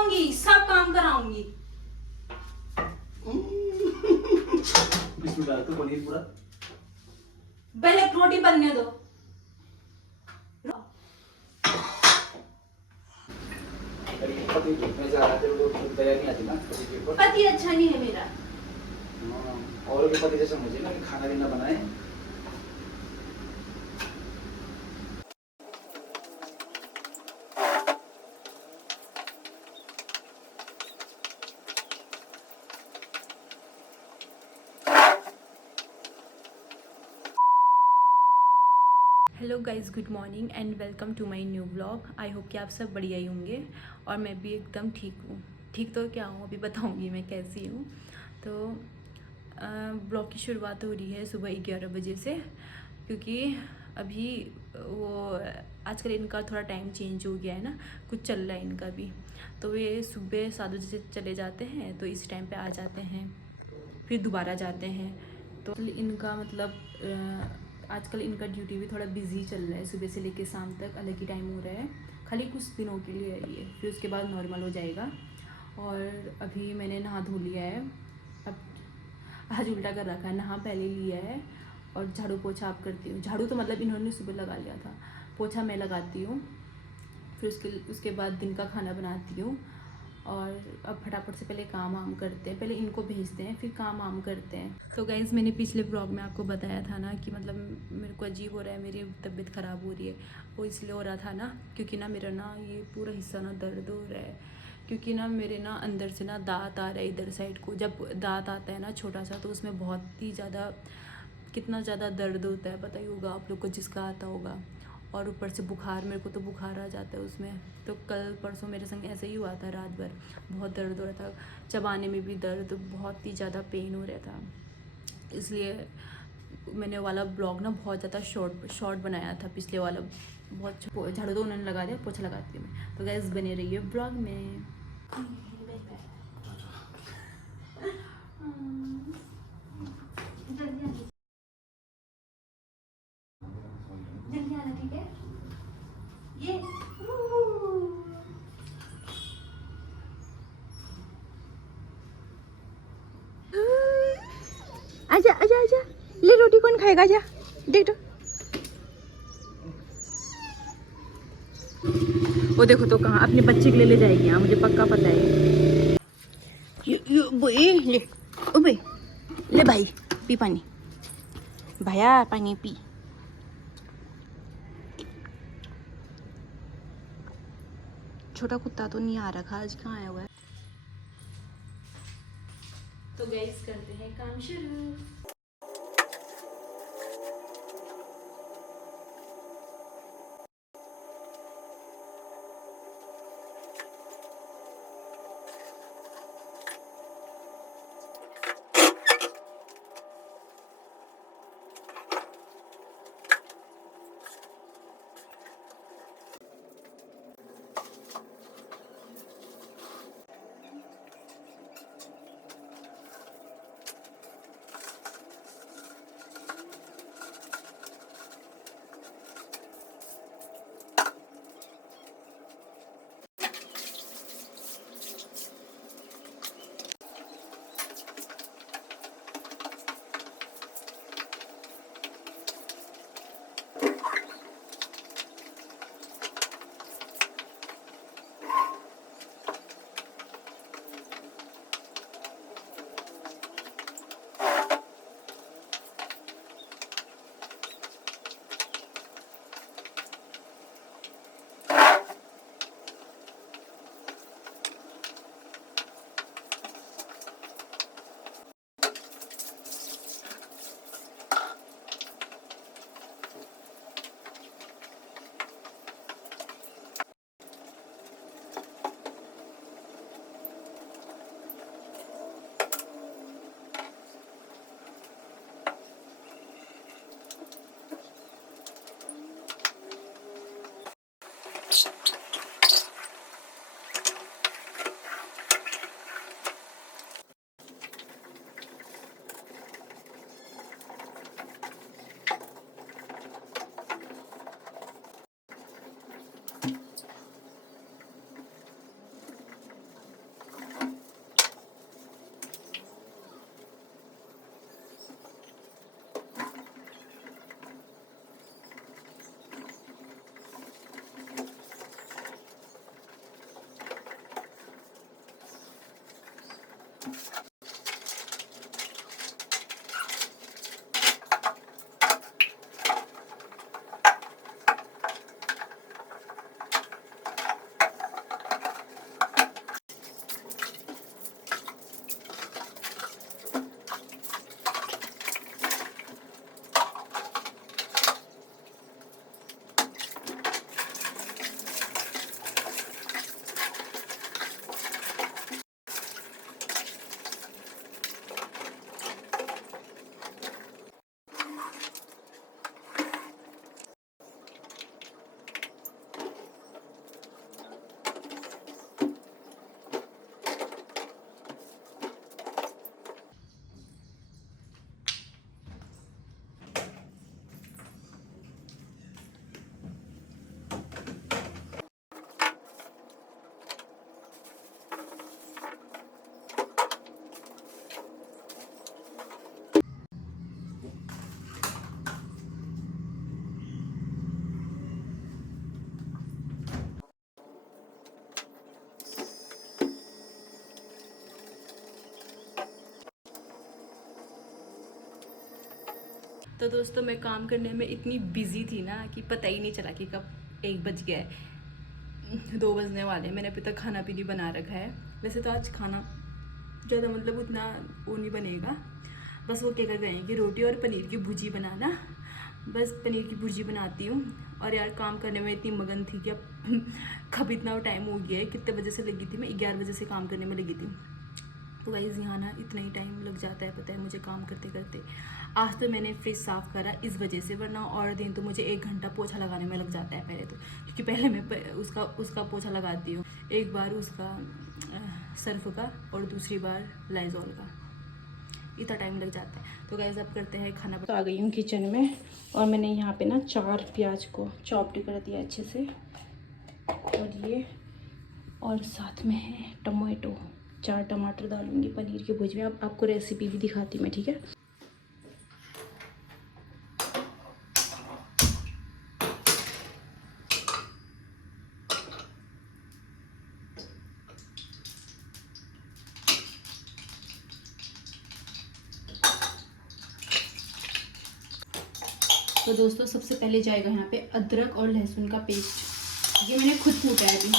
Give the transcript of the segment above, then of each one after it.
कराऊंगी, सब काम कराऊंगी। इसमें डाल दो पनीर पूरा। पहले रोटी बनने दो। पति में जा रहा है वो दया नहीं आती ना पति के ऊपर। पति अच्छा नहीं है मेरा। औरों के पति जैसे मुझे ना कि खाना भी ना बनाए। Hello guys, good morning and welcome to my new vlog. I hope कि आप सब बढ़िया ही होंगे और मैं भी एकदम ठीक हूँ। ठीक तो क्या हूँ, अभी बताऊँगी मैं कैसी हूँ। तो ब्लॉग की शुरुआत हो रही है सुबह 11 बजे से, क्योंकि अभी वो आजकल इनका थोड़ा टाइम चेंज हो गया है ना, कुछ चल रहा है इनका भी। तो ये सुबह 7 बजे से चले जाते हैं, तो इस टाइम पे आ जाते हैं, फिर दोबारा जाते हैं। तो इनका मतलब आजकल इनका ड्यूटी भी थोड़ा बिजी चल रहा है, सुबह से लेकर शाम तक अलग ही टाइम हो रहा है। खाली कुछ दिनों के लिए है ये, फिर उसके बाद नॉर्मल हो जाएगा। और अभी मैंने नहा धो लिया है, अब आज उल्टा कर रखा है, नहा पहले लिया है और झाड़ू पोछा आप करती हूँ। झाड़ू तो मतलब इन्होंने सुबह लगा लिया था, पोछा मैं लगाती हूँ। फिर उसके बाद दिन का खाना बनाती हूँ। और अब फटाफट से पहले काम वाम करते हैं, पहले इनको भेजते हैं फिर काम वाम करते हैं। तो गाइज़, मैंने पिछले ब्लॉग में आपको बताया था ना कि मतलब मेरे को अजीब हो रहा है, मेरी तबीयत ख़राब हो रही है। वो इसलिए हो रहा था ना क्योंकि ना मेरा ना ये पूरा हिस्सा ना दर्द हो रहा है, क्योंकि ना मेरे ना अंदर से ना दांत आ रहा है इधर साइड को। जब दांत आता है ना छोटा सा, तो उसमें बहुत ही ज़्यादा, कितना ज़्यादा दर्द होता है पता ही होगा आप लोग को जिसका आता होगा। और ऊपर से बुखार, मेरे को तो बुखार आ जाता है उसमें। तो कल परसों मेरे संग ऐसे ही हुआ था, रात भर बहुत दर्द हो रहा था, चबाने में भी दर्द, बहुत ही ज़्यादा पेन हो रहा था। इसलिए मैंने वाला ब्लॉग ना बहुत ज़्यादा शॉर्ट बनाया था पिछले वाला। बहुत झाड़ू तो उन्होंने लगा दिया, पोछा लगाती हूँ मैं। तो गैस बने रही है ब्लॉग में। जल्दी आना, ठीक है? ये आजा आजा आजा, ले रोटी कौन खाएगा, आजा देख तो। वो देखो तो कहाँ अपने बच्चे के लिए ले जाएगी, हाँ मुझे पक्का पता है। बोए ले, ओ भाई ले भाई, पी पानी, भैया पानी पी। छोटा कुत्ता तो नहीं आ रखा, आज कहाँ आया हुआ है। तो गैस करते हैं काम शुरू। तो दोस्तों मैं काम करने में इतनी बिजी थी ना कि पता ही नहीं चला कि कब 1 बज गया है, 2 बजने वाले। मैंने अभी तक खाना भी नहीं बना रखा है। वैसे तो आज खाना ज़्यादा मतलब उतना वो नहीं बनेगा, बस वो क्या कर रहे हैं कि रोटी और पनीर की भुजी बनाना, बस पनीर की भुजी बनाती हूँ। और यार काम करने में इतनी मगन थी कि अब कब इतना टाइम हो गया है। कितने बजे से लगी थी मैं? 11 बजे से काम करने में लगी थी। तो गाइस यहाँ ना इतना ही टाइम लग जाता है, पता है मुझे काम करते करते। आज तो मैंने फ्रिज साफ़ करा इस वजह से, वरना और दिन तो मुझे 1 घंटा पोछा लगाने में लग जाता है पहले तो, क्योंकि पहले मैं उसका पोछा लगाती हूँ। एक बार उसका सर्फ का और दूसरी बार लाइजॉल का, इतना टाइम लग जाता है। तो गाइस अब करते हैं खाना। तो आ गई हूँ किचन में और मैंने यहाँ पे ना 4 प्याज को चॉप्ड कर दिया अच्छे से, और साथ में है टमाटो, 4 टमाटर डालूंगी पनीर की भुजी में। अब आपको रेसिपी भी दिखाती हूँ मैं, ठीक है। तो दोस्तों सबसे पहले जाएगा यहाँ पे अदरक और लहसुन का पेस्ट, ये मैंने खुद कूटा है अभी।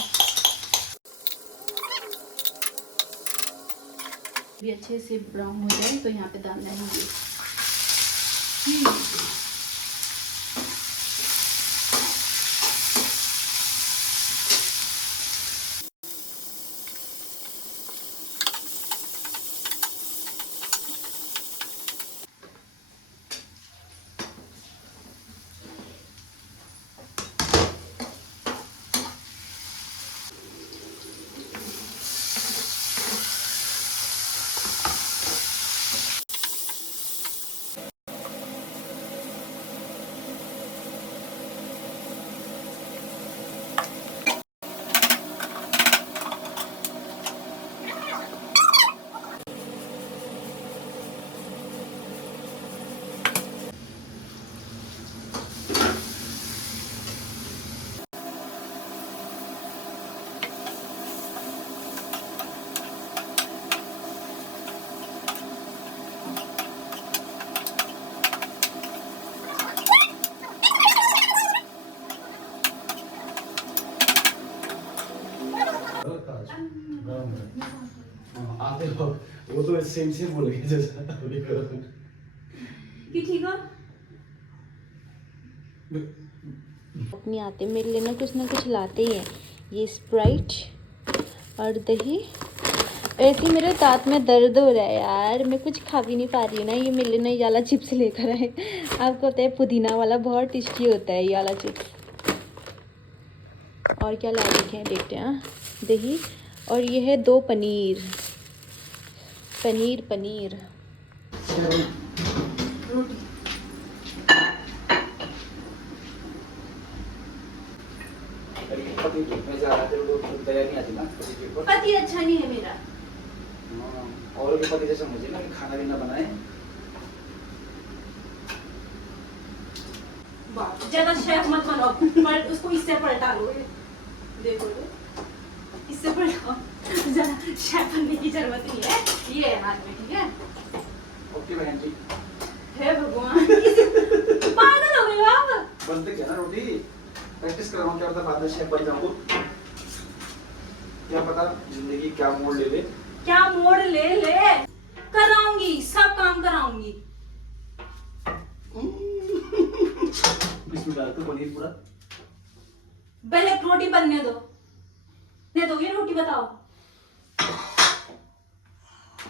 भी अच्छे से ब्राउन हो जाए तो यहाँ पे डालना है ये। आते हो वो तो सेम सेम बोल गए जैसा कि ठीक है अपनी आते मेरे लिए ना कुछ लाते ही हैं, ये स्प्राइट और दही। ऐसे ही मेरे दांत में दर्द हो रहा है यार, मैं कुछ खा भी नहीं पा रही हूँ ना। ये मेरे लिए ना ये वाला चिप्स लेकर आए, आपको पता है पुदीना वाला बहुत टेस्टी होता है ये वाला चिप्स। और क्या ला रखे हैं देखते हैं। दही और ये है 2 पनीर। रोटी पति धूप में जा रहा तेरे को दया नहीं आती ना किसी के ऊपर। पति अच्छा नहीं है मेरा। और के पति जैसा मुझे ना कि खाना भी ना बनाए। ज्यादा शेफ मत बनाओ, पर उसको इससे पलटा लो। देखो तो इससे पलटाओ, ज्यादा शेफ बनने की जरूरत नहीं है, ये है हाथ में, ठीक है। ओके बहन जी। हे भगवान, पागल हो गए हो आप। बनते क्या ना रोटी, प्रैक्टिस कर रहा हूँ, क्या पता बाद में शेफ बन जाऊँ, क्या पता जिंदगी क्या मोड़ ले ले। क्या मोड़ ले ले, कराऊंगी, सब काम कराऊंगी। इसमें डाल के पनीर पूरा। पहले रोटी बनने दो, ने दो ये रोटी, बताओ।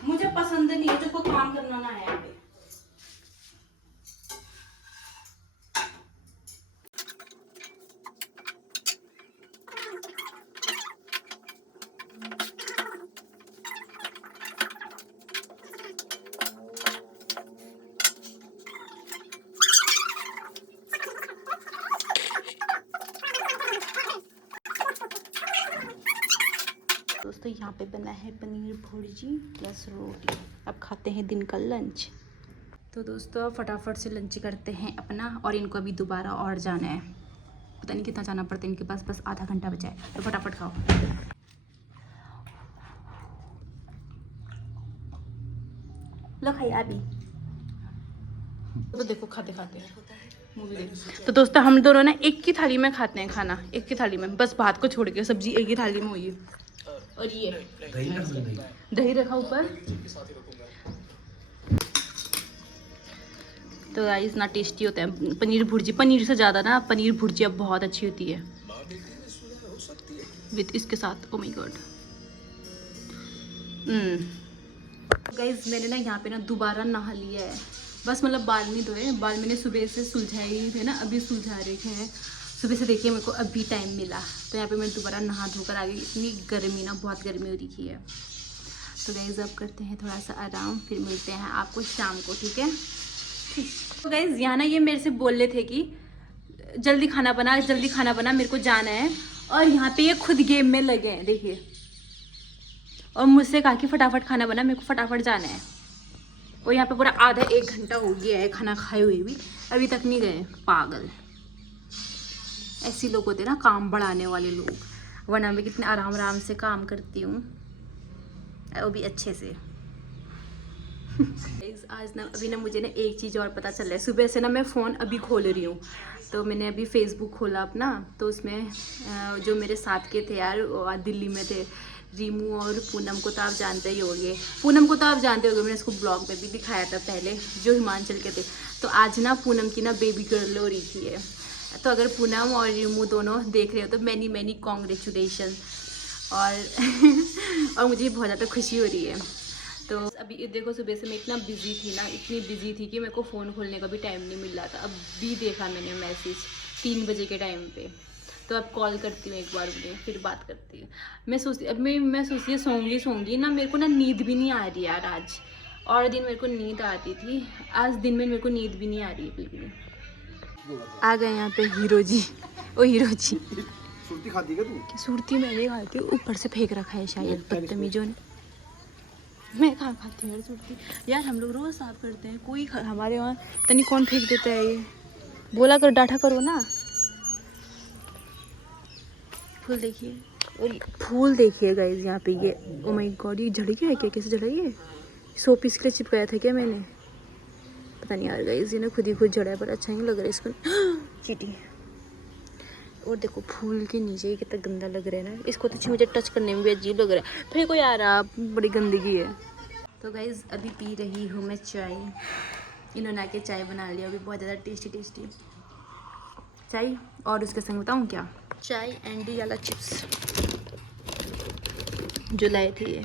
मुझे पसंद नहीं है जिसको काम करना ना है यहाँ पे। दोस्तों यहाँ पे बना है पनीर भुर्जी प्लस रोटी। अब खाते हैं दिन का लंच। तो दोस्तों फटाफट से लंच करते हैं अपना, और इनको अभी दोबारा और जाना है, पता नहीं कितना जाना पड़ता है इनके पास, बस आधा घंटा बचा है, तो फटाफट खाओ। लो खाइए अभी। तो देखो खाते खाते मूवी देख। तो दोस्तों हम दोनों ना एक ही थाली में खाते हैं खाना, एक ही थाली में, बस भात को छोड़ के सब्जी एक ही थाली में हुई है। और ये दही रखा ऊपर। तो गाइस ना टेस्टी होता है पनीर भुर्जी, पनीर से ज़्यादा ना पनीर भुर्जी अब बहुत अच्छी होती है विद इसके साथ। Oh my God. गाइस मैंने ना यहाँ पे ना दोबारा नहा लिया है, बस मतलब बाल नहीं धोए, बाल मैंने सुबह से सुलझाए ही थे ना, अभी सुलझा रखे हैं। सुबह से देखिए मेरे को अभी टाइम मिला, तो यहाँ पे मैं दोबारा नहा धोकर आ गई। इतनी गर्मी ना, बहुत गर्मी हो रही है। तो गाइस अब करते हैं थोड़ा सा आराम, फिर मिलते हैं आपको शाम को, ठीक है। तो गाइस यहाँ ना ये मेरे से बोल रहे थे कि जल्दी खाना बना, जल्दी खाना बना, मेरे को जाना है। और यहाँ पे ये खुद गेम में लगे हैं देखिए, और मुझसे कहा कि फटाफट खाना बना, मेरे को फटाफट जाना है। और यहाँ पे पूरा आधा 1 घंटा हो गया है खाना खाए हुए भी, अभी तक नहीं गए। पागल ऐसे लोग होते हैं ना, काम बढ़ाने वाले लोग, वरना मैं कितने आराम आराम से काम करती हूँ, वो भी अच्छे से। आज ना अभी ना मुझे ना एक चीज़ और पता चल रहा है। सुबह से ना मैं फ़ोन अभी खोल रही हूँ, तो मैंने अभी फेसबुक खोला अपना, तो उसमें जो मेरे साथ के थे यार, दिल्ली में थे, रीमू और पूनम को तो आप जानते ही होंगे। पूनम को तो आप जानते होंगे, मैंने इसको ब्लॉग में भी दिखाया था पहले, जो हिमाचल के थे। तो आज ना पूनम की ना बेबी गर्ल हो रही थी है। तो अगर पूनम और रीमू दोनों देख रहे हो तो मैनी मैनी कॉन्ग्रेचुलेशन। और मुझे बहुत ज़्यादा खुशी हो रही है। तो अभी देखो सुबह से मैं इतना बिजी थी ना, इतनी बिजी थी कि मेरे को फ़ोन खोलने का भी टाइम नहीं मिल रहा था। अभी देखा मैंने मैसेज 3 बजे के टाइम पे, तो अब कॉल करती हूँ एक बार उन्हें, फिर बात करती हूँ। मैं सोचती सोऊंगी ना, मेरे को ना नींद भी नहीं आ रही यार आज। और दिन मेरे को नींद आती थी, आज दिन में मेरे को नींद भी नहीं आ रही है बिल्कुल। आ गए यहाँ पे हीरो जी। ओ हीरो जी, सुरती खाती है तू? सुरती मैंने खाती हूँ, ऊपर से फेंक रखा है शायद बदतमीजों ने। मैं कहाँ खाती हूँ यार सुरती, यार हम लोग रोज़ साफ करते हैं, कोई हमारे वहाँ तनी कौन फेंक देता है ये, बोला कर डांटा करो ना। फूल देखिए, और फूल देखिए गाइस यहाँ पे, ये ओ माय गॉड, ये झड़ गया है क्या? कैसे झड़ा ये? 100 पीस के लिए चिपकाया था क्या मैंने, पता नहीं यार गाइस, ये ना खुद ही खुद झड़ा है, पर अच्छा नहीं लग रहा है इसको। चीटी। और देखो फूल के नीचे ये कितना गंदा लग रहा है ना, इसको तो मुझे टच करने में भी अजीब लग रहा है। फिर कोई यार आप, बड़ी गंदगी है। तो गाइस अभी पी रही हूँ मैं चाय, इन्होंने आके चाय बना लिया, अभी बहुत ज़्यादा टेस्टी चाय। और उसके संग बताऊँ क्या, चाय एंड वाला चिप्स जो लाए थे ये।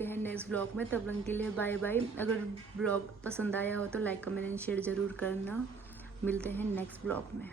हैं नेक्स्ट ब्लॉग में, तब तक के लिए बाय बाय। अगर ब्लॉग पसंद आया हो तो लाइक कमेंट एंड शेयर ज़रूर करना। मिलते हैं नेक्स्ट ब्लॉग में।